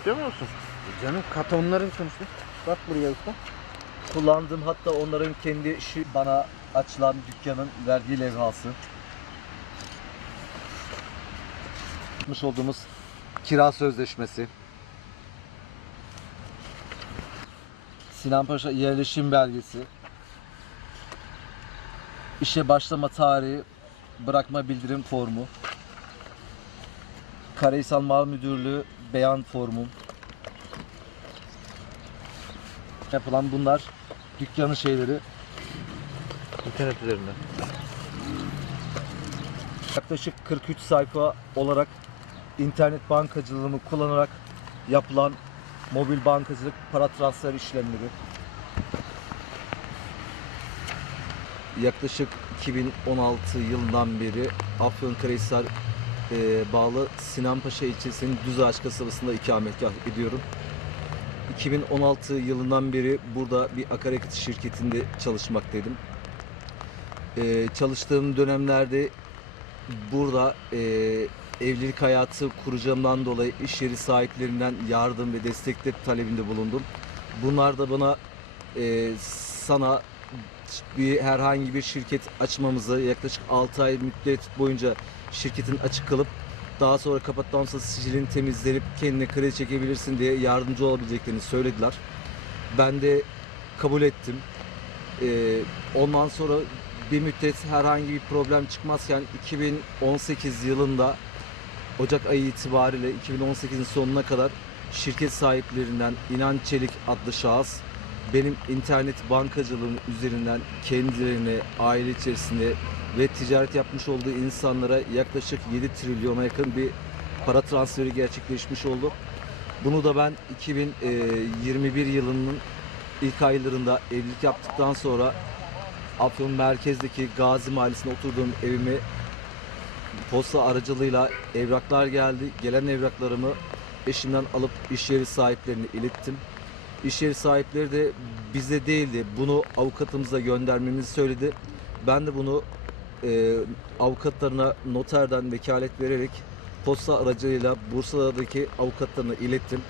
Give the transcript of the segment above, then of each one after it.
yapıyor musun? Canım kat onların sonuçta. Bak buraya usta. Kullandığım hatta onların kendi işi bana açılan dükkanın verdiği levhası. Yapmış olduğumuz kira sözleşmesi. Sinan Paşa yerleşim belgesi. İşe başlama tarihi, bırakma bildirim formu. Karahisar Mal Müdürlüğü beyan formum. Yapılan bunlar dükkanın şeyleri. İnternet üzerinden. Yaklaşık 43 sayfa olarak internet bankacılığımı kullanarak yapılan mobil bankacılık para transfer işlemleri. Yaklaşık 2016 yılından beri Afyonkarahisar e, bağlı Sinanpaşa ilçesinin Düzağaç kasabasında ikametgah ediyorum. 2016 yılından beri burada bir akaryakıt şirketinde çalışmaktaydım. E, çalıştığım dönemlerde burada e, evlilik hayatı kuracağımdan dolayı iş yeri sahiplerinden yardım ve destekler talebinde bulundum. Bunlar da bana e, sana bir herhangi bir şirket açmamızı yaklaşık 6 ay müddet boyunca şirketin açık kalıp daha sonra kapattıktan sonra sicilini temizlenip kendine kredi çekebilirsin diye yardımcı olabileceklerini söylediler. Ben de kabul ettim. Ee, ondan sonra bir müddet herhangi bir problem çıkmazken 2018 yılında Ocak ayı itibariyle 2018'in sonuna kadar şirket sahiplerinden İnan Çelik adlı şahıs benim internet bankacılığım üzerinden kendilerine, aile içerisinde ve ticaret yapmış olduğu insanlara yaklaşık 7 trilyona yakın bir para transferi gerçekleşmiş oldu. Bunu da ben 2021 yılının ilk aylarında evlilik yaptıktan sonra Afyon merkezdeki Gazi Mahallesi'nde oturduğum evime posta aracılığıyla evraklar geldi. Gelen evraklarımı eşimden alıp iş yeri sahiplerine ilettim. İş yeri sahipleri de bize değildi. Bunu avukatımıza göndermemizi söyledi. Ben de bunu e, avukatlarına noterden vekalet vererek posta aracılığıyla Bursa'daki avukatlarına ilettim.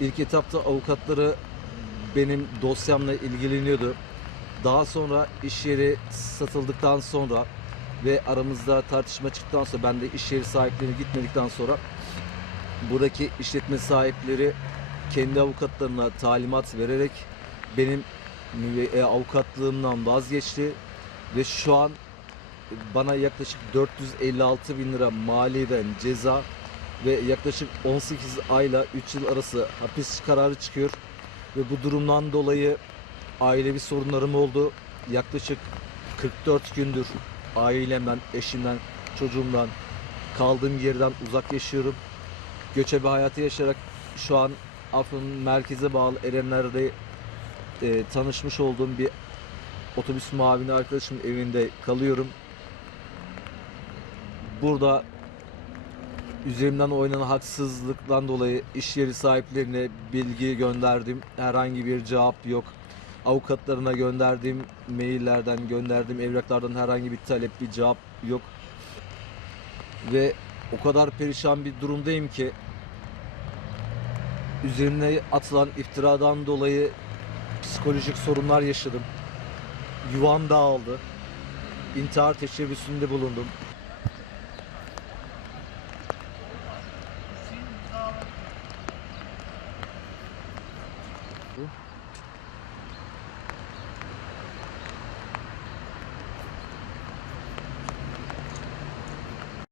İlk etapta avukatları benim dosyamla ilgileniyordu. Daha sonra iş yeri satıldıktan sonra ve aramızda tartışma çıktıktan sonra ben de iş yeri sahiplerine gitmedikten sonra buradaki işletme sahipleri kendi avukatlarına talimat vererek benim e, avukatlığımdan vazgeçti ve şu an bana yaklaşık 456 bin lira maliyeden ceza ve yaklaşık 18 ayla 3 yıl arası hapis kararı çıkıyor ve bu durumdan dolayı ailevi sorunlarım oldu. Yaklaşık 44 gündür ailemden, eşimden, çocuğumdan kaldığım yerden uzak yaşıyorum. Göçebe hayatı yaşayarak şu an Afyon merkeze bağlı Erenler'de e, tanışmış olduğum bir otobüs muavini arkadaşımın evinde kalıyorum. Burada üzerimden oynanan haksızlıktan dolayı iş yeri sahiplerine bilgi gönderdim. Herhangi bir cevap yok. Avukatlarına gönderdiğim maillerden, gönderdiğim evraklardan herhangi bir talep, bir cevap yok. Ve o kadar perişan bir durumdayım ki üzerine atılan iftiradan dolayı psikolojik sorunlar yaşadım. Yuvam dağıldı. İntihar teşebbüsünde bulundum.